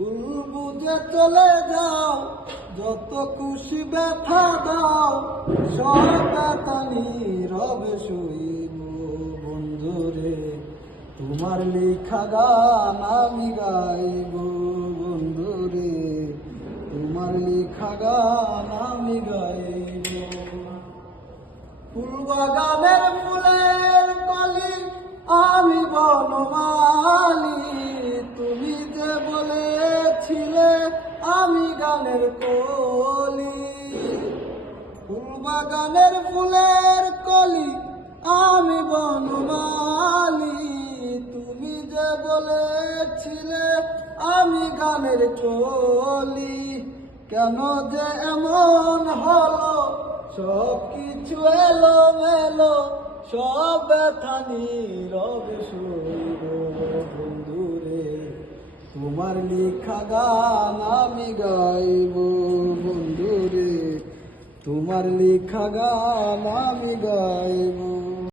বুঝে চলে যাও, যত খুশি ব্যথা দাও, সব ব্যথা নীরবে সইব বন্ধুরে। তোমার লেখা গান আমি গাইব বন্ধুরে, তোমার লেখা গান আমি গাইব। ফুলবাগানের ফুলের কলি আমি বনমালী, তুমি যে বলেছিলে আমি গানের কলি। ফুলবাগানের ফুলের কলি আমি বনমালী, তুমি যে বলেছিলে আমি গানের কলি। কেন যে এমন হলো, সব কিছু এলো মেলো, সব ব্যথা নীরবে সইব বন্ধুরে। তোমার লেখা গান আমি গাইব বন্ধুরে, তোমার লেখা গান আমি গাইব।